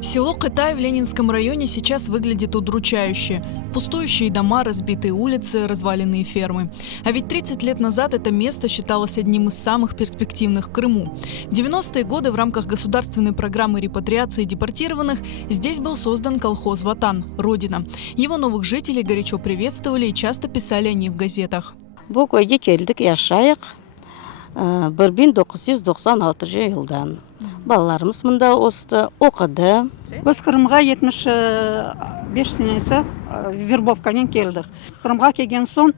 Село Кытай в Ленинском районе сейчас выглядит удручающе. Пустующие дома, разбитые улицы, разваленные фермы. А ведь 30 лет назад это место считалось одним из самых перспективных в Крыму. В 90-е годы в рамках государственной программы репатриации депортированных здесь был создан колхоз «Ватан» – «Родина». Его новых жителей горячо приветствовали и часто писали о них в газетах. Бұл көйге келдік, яшайық. 1996 жылдан. Балаларымыз мұнда осты оқыды. Біз Қырымға 75 сенесі вербовкамен келдік. Қырымға келген соң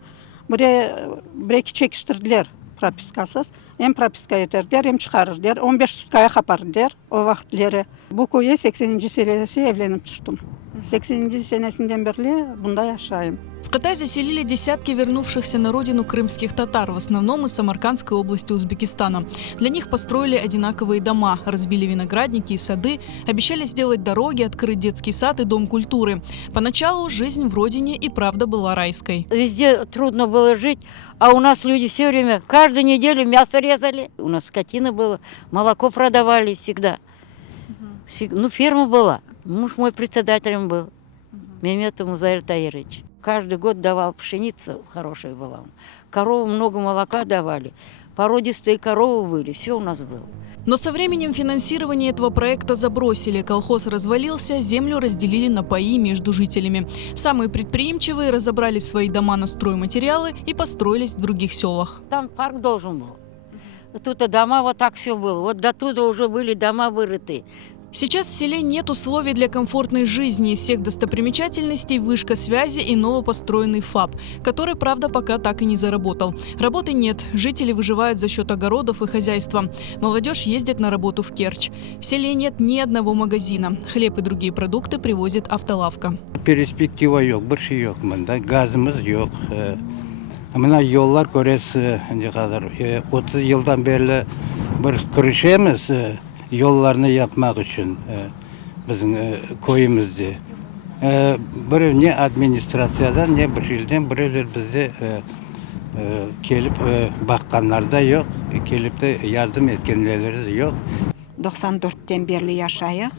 бір-екі чекіштірділер пропискасыз. Hem прописка етердер, hem шығарырдер. 15 суткая қапардер о вақытлері. Бұл көйе 80-ci senesi evlenip түштім. 80-ci senesinden берлі бұнда яшайым. В Кытай заселили десятки вернувшихся на родину крымских татар, в основном из Самаркандской области Узбекистана. Для них построили одинаковые дома, разбили виноградники и сады, обещали сделать дороги, открыть детский сад и дом культуры. Поначалу жизнь в родине и правда была райской. Везде трудно было жить, а у нас люди все время, каждую неделю мясо резали. У нас скотина была, молоко продавали всегда. Ну, ферма была. Муж мой председателем был, Меметов Музаир Таирович. Каждый год давал пшеницу, хорошая была. Корову много молока давали, породистые коровы были, все у нас было. Но со временем финансирование этого проекта забросили. Колхоз развалился, землю разделили на паи между жителями. Самые предприимчивые разобрали свои дома на стройматериалы и построились в других селах. Там парк должен был. Тут дома вот так все было. Вот до туда уже были дома вырыты. Сейчас в селе нет условий для комфортной жизни. Из всех достопримечательностей вышка связи и новопостроенный ФАП, который, правда, пока так и не заработал. Работы нет, жители выживают за счет огородов и хозяйства. Молодежь ездит на работу в Керчь. В селе нет ни одного магазина. Хлеб и другие продукты привозит автолавка. Перспектива yok, bir şey yok bunda. Gazımız yok. Mına yollar göresi 30 yıldan beri bir kırışımız. Yollarını yapmak için bizim koyumuzda. Bir ne administrasyadan ne bir şeyden bireler bize gelip bakkanlar da yok, gelip de yardım etkenleri de yok. 94'ten beri yaşayıq.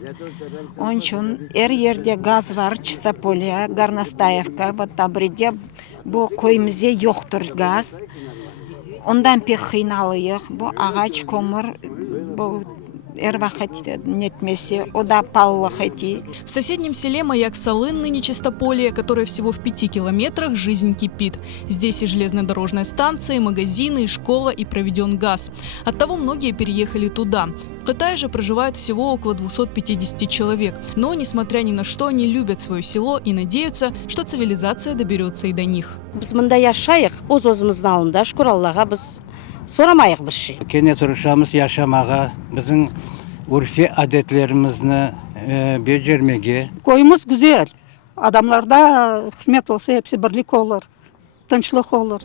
Onun için her yerde gaz var, Чистополье, Горностаевка, вот табриде bu koyumuzda yoktur gaz. Ondan pek kıynalıyıq. Bu ağaç, kömür, bu В соседнем селе Маяк Салын, ныне Чистополье, которое всего в 5 километрах, жизнь кипит. Здесь и железнодорожная станция, и магазины, и школа, и проведен газ. Оттого многие переехали туда. В Китае же проживают всего около 250 человек. Но, несмотря ни на что, они любят свое село и надеются, что цивилизация доберется и до них. Soramayıq bir şey. Kene soruşamız yaşamağa, bizim urfi adetlerimizni becermege. Koyumuz güzel. Adamlarda hizmet olsa hepsi birlik olur. Tinçlik olur.